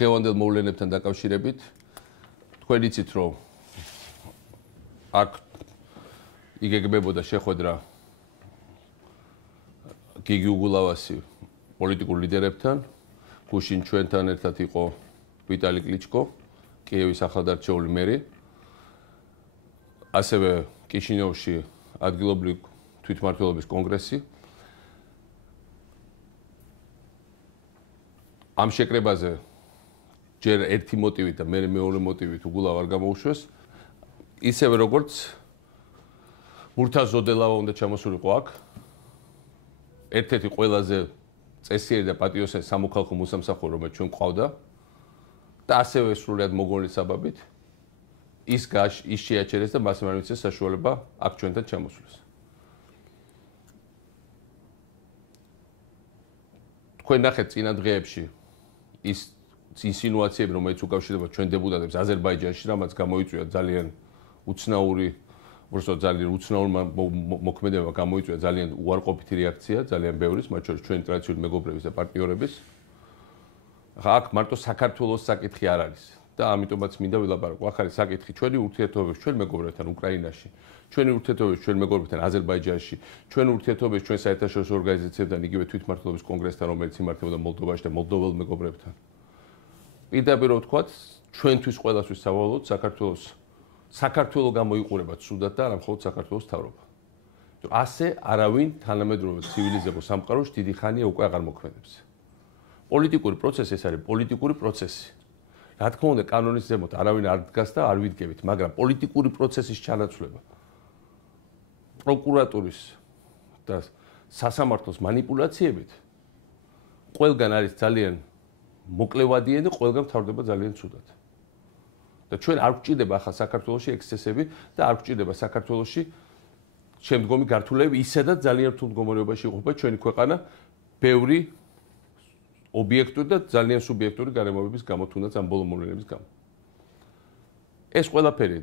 დღევანდელ მოვლენებთან დაკავშირებით თქვენ იცით რომ აქ იგეგმებოდა შეხვედრა გიგი უგულავასი პოლიტიკურ ლიდერებთან, გუშინ ჩვენთან ერთად იყო ვიტალი კლიჩკო, კიევის ახალდარჩეული მერი, ასევე კიშინიოვში ადგილობრივი თვითმმართველობის კონგრესი. ამ შეკრებაზე ჯერ ერთი მოტივით და მე მეორე მოტივით უგულავ არ გამოუშვეს. ისევე როგორც მურთაზ ზოდელავა უნდა ჩამოსულიყო აქ. ერთ-ერთი ყველაზე წესიერი და პატიოსანი სამოქალაქო მოსამსახური რომელიც ჩვენ გვყავდა და ასევე სრულიად მოგონილი საბაბით ის შეაჩერეს და მას არ მიცეს საშუალება აქ ჩვენთან ჩამოსვლის. თქვენ ნახეთ წინა დღეებში ის ინსინუაციები რომელიც უკავშირდება ჩვენ დეპუტატებს აზერბაიჯანში რამაც გამოიწვია ძალიან უცნაური მოქმედება გამოიწვია ძალიან უარყოფითი რეაქცია ძალიან ბევრის მათ შორის ჩვენი ტრადიციული მეგობრების და პარტნიორების. ახლა აქ მარტო საქართველოს საკითხი არ არის და ამიტომაც მინდა ვილაპარაკო. ახ არის საკითხი ჩვენი ურთიერთობების ჩვენ მეგობრებთან უკრაინაში, ჩვენი ურთიერთობების ჩვენ მეგობრებთან აზერბაიჯანში, ჩვენი ურთიერთობების ჩვენ საერთაშორისო ორგანიზაციებთან, იგივე თვითმმართველობის კონგრესთან, რომელიც იმართებოდა მოლდოვაში და მოლდოվել მეგობრებთან. პირდაპირ ვთქვათ, ჩვენთვის ყველასთვის სავალოდ საქართველოს გამოიყურება ცუდად და არა მხოლოდ საქართველოს მთავრობა. ასე არავინ თანამედროვე ცივილიზებულ სამყაროში დიდი ხანია უკვე აღარ მოქმედებს. პოლიტიკური პროცესი ეს არის პოლიტიკური პროცესი. რა თქმა უნდა, კანონის ზემოთ არავინ არ დგას და არ ვიდგებით, მაგრამ პოლიტიკური პროცესის ჩანაცვლება პროკურატურის და სასამართლოს манипуляციებით ყველგან არის ძალიან მოკლევადიანი და ყველგან მთავრდება ძალიან ცუდად. და ჩვენ არ გვჭირდება ახლა საქართველოში ექსცესები და არ გვჭირდება საქართველოში შემდგომი გართულები ისედაც ძალიან რთულ მდგომარეობაში იყოფა ჩვენი ქვეყანა ბევრი ობიექტური და ძალიან სუბიექტური გარემოებების გამო თუნდაც ამ ბოლო მოვლენების გამო. ეს ყველაფერი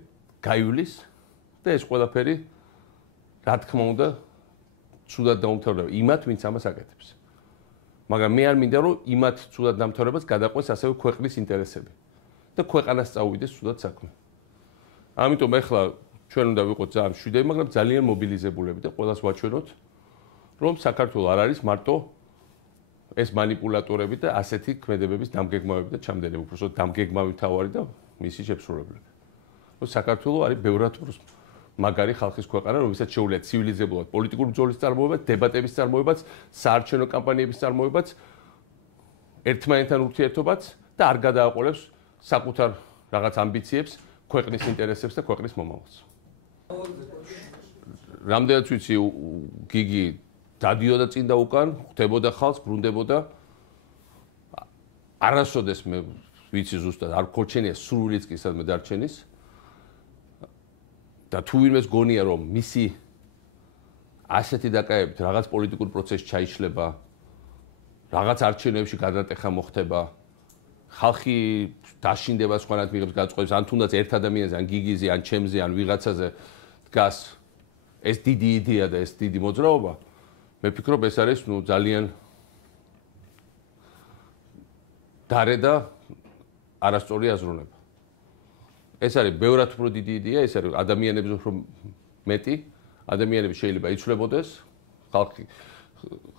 გაივლის და ეს ყველაფერი რა თქმა უნდა ცუდად დაუმთავრდება იმათ ვინც ამას აკეთებს. მაგრამ მე არ მინდა რომ იმათ ცუდად დამთავრებას გადაყვეს ასევე ქვეყნის ინტერესები. და ქვეყანას წაუვიდეს ცუდად საქმე. ამიტომ ახლა ჩვენ უნდა ვიყოთ ძალიან მშვიდები, მაგრამ ძალიან მობილიზებულები და ყველას ვაჩვენოთ, რომ საქართველოს არ არის მარტო ეს манипуляტორები და ასეთი ქმედებების დამგეგმავები და ჩამდენები, უბრალოდ დამგეგმავი მთავარი და მისი შეფსრულებლები. რომ საქართველოს არის ბევრად მაგარი ხალხის ქვეყანა, რომელსაც შეუძლია ცივილიზებულად პოლიტიკური ბრძოლის წარმოებაც, დებატების წარმოებაც, საარჩევნო კამპანიების წარმოებაც, ერთმანეთთან ურთიერთობაც და არ გადააყოლებს საკუთარ რაღაც ამბიციებს, ქვეყნის ინტერესებს და ქვეყნის მომავალს. რამდენად ვიცი, გიგი დადიოდა წინ და უკან, ხვდებოდა ხალხს, ბრუნდებოდა. არასოდეს მე ვიცი ზუსტად, არ გქონჩენია სრულიც კი სადმე დარჩენის. და თუ ვინმეს გონია რომ მისი ასეთი დაკავებით რაღაც პოლიტიკურ პროცესში ჩაიშლება, რაღაც არჩევნებში გადატეხა მოხდება, ხალხი დაშინდება სხვანაირად მიღებს გაწყვეტილებას, ან თუნდაც ერთ ადამიანზე, ან გიგიზე, ან ჩემზე, ან ვიღაცაზე დგას ეს დიდი იდეა და ეს დიდი მოძრაობა, მე ვფიქრობ ეს არის ძალიან დარე და არასწორი აზროვნება. ეს არის ბევრად უფრო დიდი იდეა, ეს არის ადამიანების უფრო მეტი, ადამიანები შეიძლება იცვლებოდეს,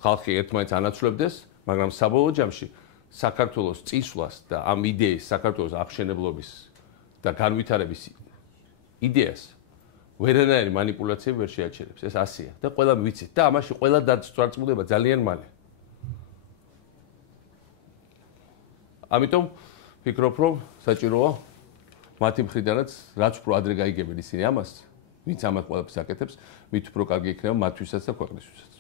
ხალხი ერთმანეთს ანაცვლებდეს, მაგრამ საბოლოო ჯამში საქართველოს წისვლას და ამ იდეის საქართველოს აღშენებლობის და განვითარების იდეას ვერანაირი манипуляციები ვერ შეაჩერებს. ეს ასეა და ყველა ვიცით და ამაში ყველა დაწწმუნდება ძალიან მალე. ამიტომ ვფიქრობ, რომ საჭიროა მათი მხრიდანაც რაც უფრო ადრე გაიგებენ ისინი ამას, ვინც ამას ყველაფერს აკეთებს, მით უფრო კარგი იქნება მათთვისაც და ქვეყნისთვისაც.